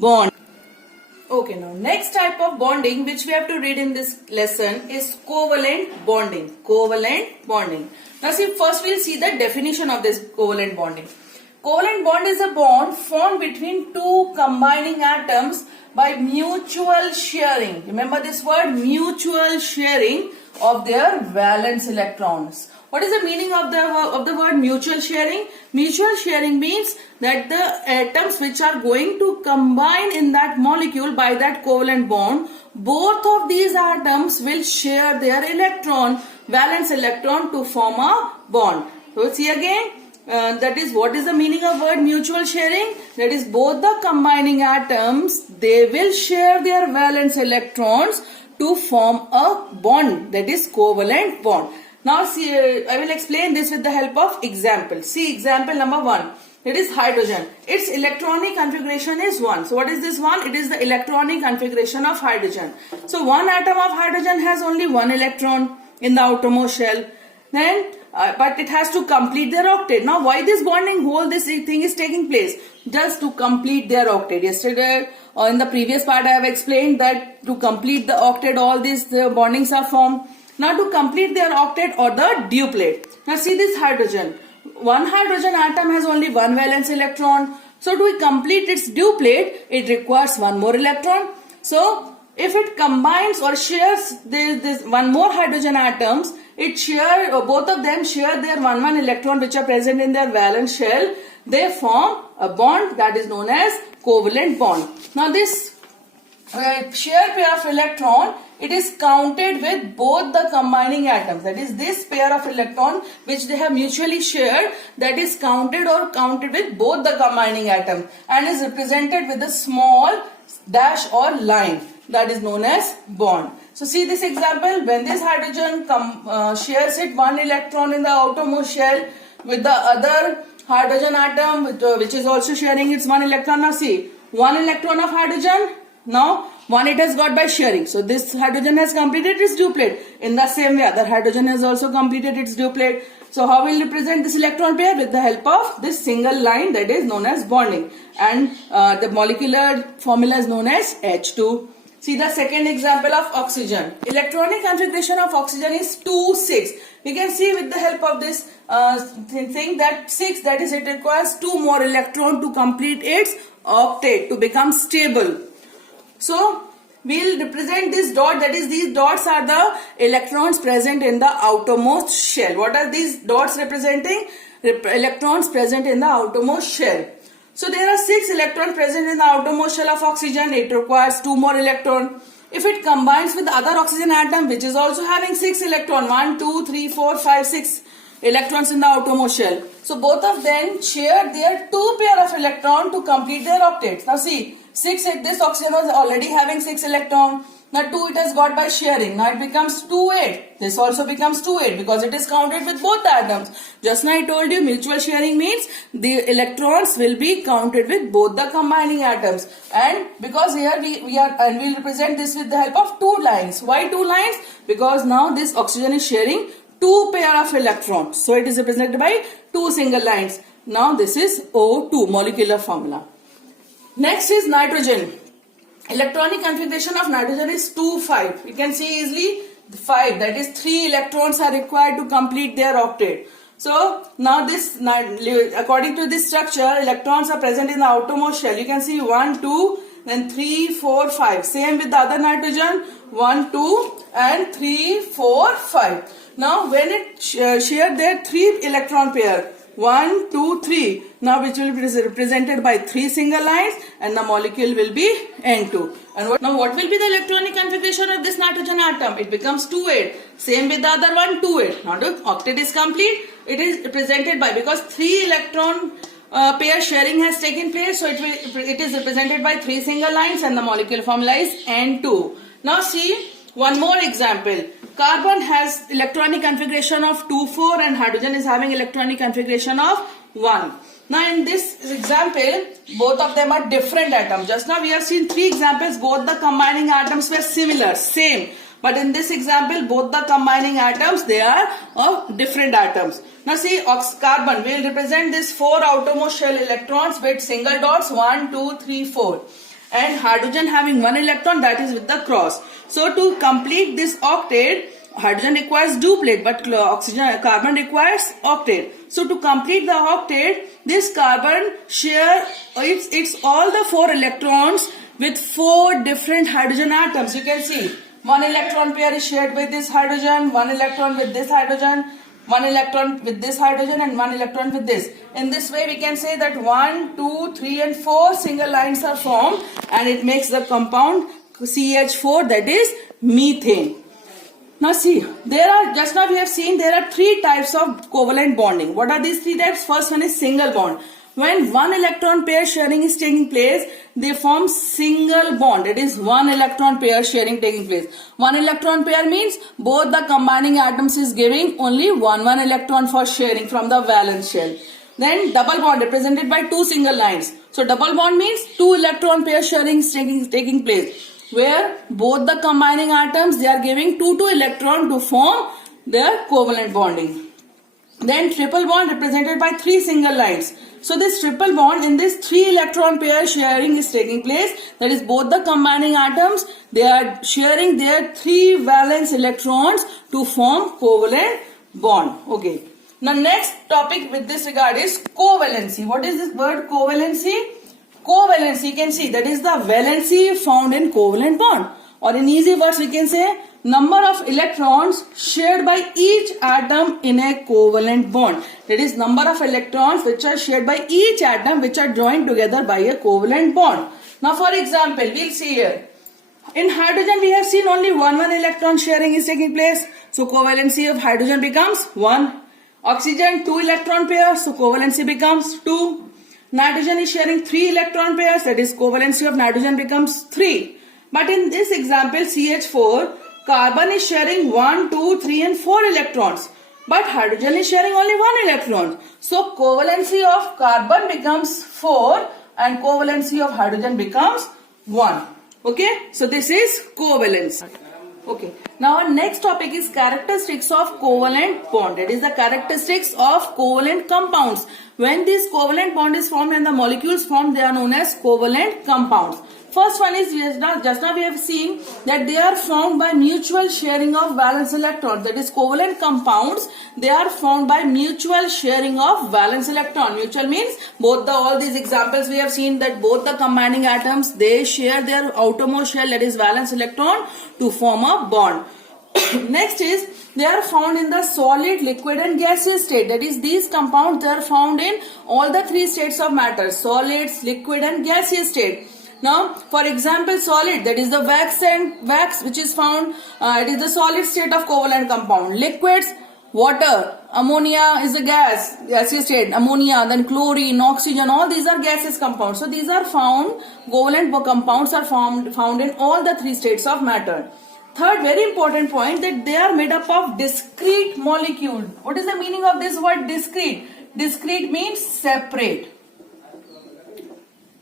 bond. Okay, now next type of bonding which we have to read in this lesson is covalent bonding. Covalent bonding. Now see, first we'll see the definition of this covalent bonding. Covalent bond is a bond formed between two combining atoms by mutual sharing. Remember this word, mutual sharing of their valence electrons. What is the meaning of the word mutual sharing? Mutual sharing means that the atoms which are going to combine in that molecule by that covalent bond, both of these atoms will share their electron, valence electron, to form a bond. So see again, that is what is the meaning of word mutual sharing? That is both the combining atoms, they will share their valence electrons to form a bond, that is covalent bond. Now see, I will explain this with the help of example. See example number 1. It is hydrogen. Its electronic configuration is 1. So what is this 1? It is the electronic configuration of hydrogen. So one atom of hydrogen has only one electron in the outermost shell. Then but it has to complete their octet. Now why this bonding whole this thing is taking place? Just to complete their octet. Yesterday or in the previous part I have explained that to complete the octet all these bondings are formed. Now to complete their octet or the duplet. Now see this hydrogen. One hydrogen atom has only one valence electron. So to complete its duplet, it requires one more electron. So if it combines or shares this one more hydrogen atoms, both of them share their one electron which are present in their valence shell. They form a bond that is known as covalent bond. Now this shared pair of electron, it is counted with both the combining atoms. That is this pair of electron which they have mutually shared, that is counted with both the combining atoms and is represented with a small dash or line, that is known as bond. So see this example, when this hydrogen shares it one electron in the outermost shell with the other hydrogen atom which is also sharing its one electron. Now see, one electron of hydrogen, now one it has got by sharing. So this hydrogen has completed its duplet. In the same way, other hydrogen has also completed its duplet. So how will represent this electron pair? With the help of this single line that is known as bonding. And the molecular formula is known as H2. See the second example of oxygen. Electronic configuration of oxygen is 2,6. We can see with the help of this thing that 6, that is it requires 2 more electrons to complete its octet to become stable. So we'll represent this dot, that is these dots are the electrons present in the outermost shell. What are these dots representing? Electrons present in the outermost shell. So there are 6 electrons present in the outermost shell of oxygen. It requires 2 more electrons. If it combines with the other oxygen atom which is also having 6 electrons, 1, 2, 3, 4, 5, 6 electrons in the outermost shell. So both of them share their 2 pair of electrons to complete their octets. Now see, 6, this oxygen was already having 6 electrons. Now 2 it has got by sharing. Now it becomes 2, 8. This also becomes 2, 8 because it is counted with both the atoms. Just now I told you mutual sharing means the electrons will be counted with both the combining atoms. And because here we'll represent this with the help of 2 lines. Why 2 lines? Because now this oxygen is sharing 2 pair of electrons. So it is represented by 2 single lines. Now this is O2 molecular formula. Next is nitrogen. Electronic configuration of nitrogen is 2, 5. You can see easily 5, that is 3 electrons are required to complete their octet. So now this, according to this structure, electrons are present in the outermost shell. You can see 1, 2, then 3, 4, 5. Same with the other nitrogen, 1, 2 and 3, 4, 5. Now when it shared their 3 electron pair, 1, 2, 3. Now which will be represented by 3 single lines and the molecule will be N2. And what will be the electronic configuration of this nitrogen atom? It becomes 2, 8. Same with the other one, 2, 8. Now the octet is complete. It is represented by, because 3 electron pair sharing has taken place, so it is represented by 3 single lines and the molecule formula is N2. Now see one more example. Carbon has electronic configuration of 2, 4 and hydrogen is having electronic configuration of 1. Now in this example, both of them are different atoms. Just now we have seen 3 examples, both the combining atoms were similar, same. But in this example, both the combining atoms, they are of different atoms. Now see, carbon will represent this 4 outermost shell electrons with single dots, 1, 2, 3, 4. and hydrogen having 1 electron, that is with the cross. So to complete this octet, hydrogen requires duplet, but carbon requires octet. So to complete the octet, this carbon share it's all the 4 electrons with 4 different hydrogen atoms. You can see 1 electron pair is shared with this hydrogen, 1 electron with this hydrogen, 1 electron with this hydrogen, and 1 electron with this. In this way we can say that 1, 2, 3 and 4 single lines are formed, and it makes the compound CH4, that is methane. Now see, just now we have seen there are 3 types of covalent bonding. What are these 3 types? First one is single bond. When 1 electron pair sharing is taking place, they form single bond. It is 1 electron pair sharing taking place. 1 electron pair means both the combining atoms is giving only one electron for sharing from the valence shell. Then double bond represented by 2 single lines. So double bond means 2 electron pair sharing is taking place, where both the combining atoms, they are giving 2 electron to form their covalent bonding. Then triple bond represented by 3 single lines. So this triple bond, in this 3 electron pair sharing is taking place. That is, both the combining atoms, they are sharing their 3 valence electrons to form covalent bond. Okay. Now next topic with this regard is covalency. What is this word covalency? Covalency, you can see, that is the valency found in covalent bond. Or in easy words we can say number of electrons shared by each atom in a covalent bond. That is, number of electrons which are shared by each atom which are joined together by a covalent bond. Now for example, we'll see here. In hydrogen we have seen only one electron sharing is taking place. So covalency of hydrogen becomes 1. Oxygen 2 electron pairs, so covalency becomes 2. Nitrogen is sharing 3 electron pairs, that is covalency of nitrogen becomes 3. But in this example CH4, carbon is sharing 1, 2, 3 and 4 electrons. But hydrogen is sharing only 1 electron. So covalency of carbon becomes 4 and covalency of hydrogen becomes 1. Okay, so this is covalence. Okay, now our next topic is characteristics of covalent bond. It is the characteristics of covalent compounds. When this covalent bond is formed and the molecules formed, they are known as covalent compounds. First one is, just now we have seen that they are formed by mutual sharing of valence electrons. That is, covalent compounds, they are formed by mutual sharing of valence electron. Mutual means all these examples we have seen that both the combining atoms, they share their outermost shell, that is valence electron, to form a bond. Next is, they are found in the solid, liquid and gaseous state. That is, these compounds, they are found in all the 3 states of matter: solids, liquid and gaseous state. Now, for example, solid, that is the wax which is found, it is the solid state of covalent compound. Liquids, water, ammonia is a gaseous state, ammonia, then chlorine, oxygen, all these are gaseous compounds. So these are found, covalent compounds are found in all the 3 states of matter. Third, very important point, that they are made up of discrete molecules. What is the meaning of this word discrete? Discrete means separate.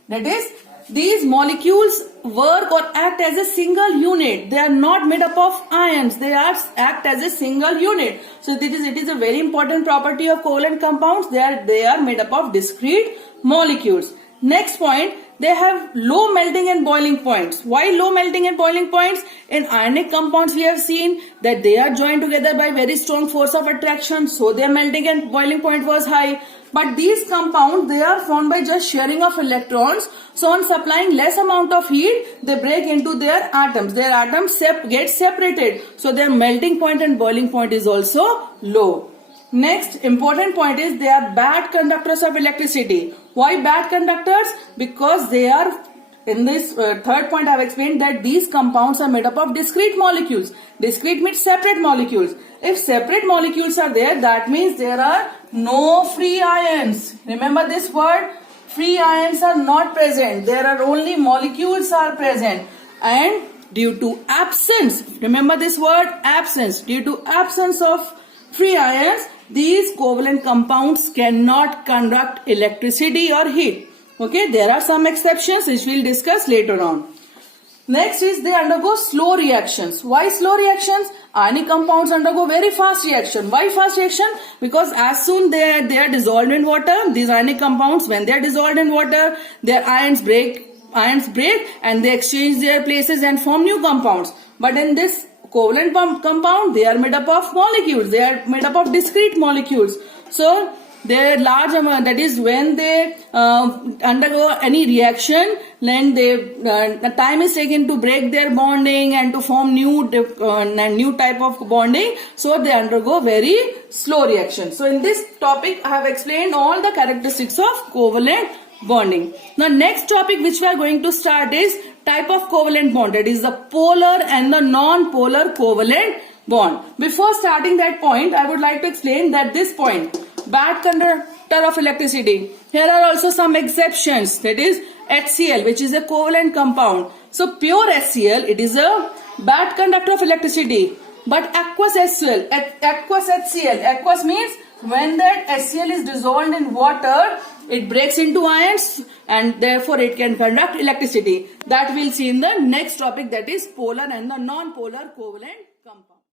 That is, these molecules work or act as a single unit. They are not made up of ions. They act as a single unit. So it is a very important property of covalent compounds. They are made up of discrete molecules. Next point, they have low melting and boiling points. Why low melting and boiling points? In ionic compounds we have seen that they are joined together by very strong force of attraction, so their melting and boiling point was high. But these compounds, they are formed by just sharing of electrons. So on supplying less amount of heat, they break into their atoms. Their atoms get separated. So their melting point and boiling point is also low. Next important point is they are bad conductors of electricity. Why bad conductors? Because they are, in this third point I have explained that these compounds are made up of discrete molecules. Discrete means separate molecules. If separate molecules are there, that means there are no free ions. Remember this word, free ions are not present. There are only molecules are present. And due to absence, remember this word, absence. Due to absence of free ions, these covalent compounds cannot conduct electricity or heat. Okay, there are some exceptions which we will discuss later on. Next is they undergo slow reactions. Why slow reactions? Ionic compounds undergo very fast reaction. Why fast reaction? Because as soon they are dissolved in water, these ionic compounds, when they are dissolved in water, their ions break ions break and they exchange their places and form new compounds. But in this covalent compound, they are made up of molecules. They are made up of discrete molecules. So their large amount, that is when they undergo any reaction, then the time is taken to break their bonding and to form new type of bonding. So they undergo very slow reaction. So in this topic, I have explained all the characteristics of covalent bonding. Now next topic which we are going to start is type of covalent bond. That is the polar and the non-polar covalent bond. Before starting that point, I would like to explain that this point, bad conductor of electricity. Here are also some exceptions. That is HCl, which is a covalent compound. So pure HCl, it is a bad conductor of electricity. But aqueous HCl, aqueous means when that HCl is dissolved in water, it breaks into ions and therefore it can conduct electricity. That we'll see in the next topic, that is polar and the non-polar covalent compound.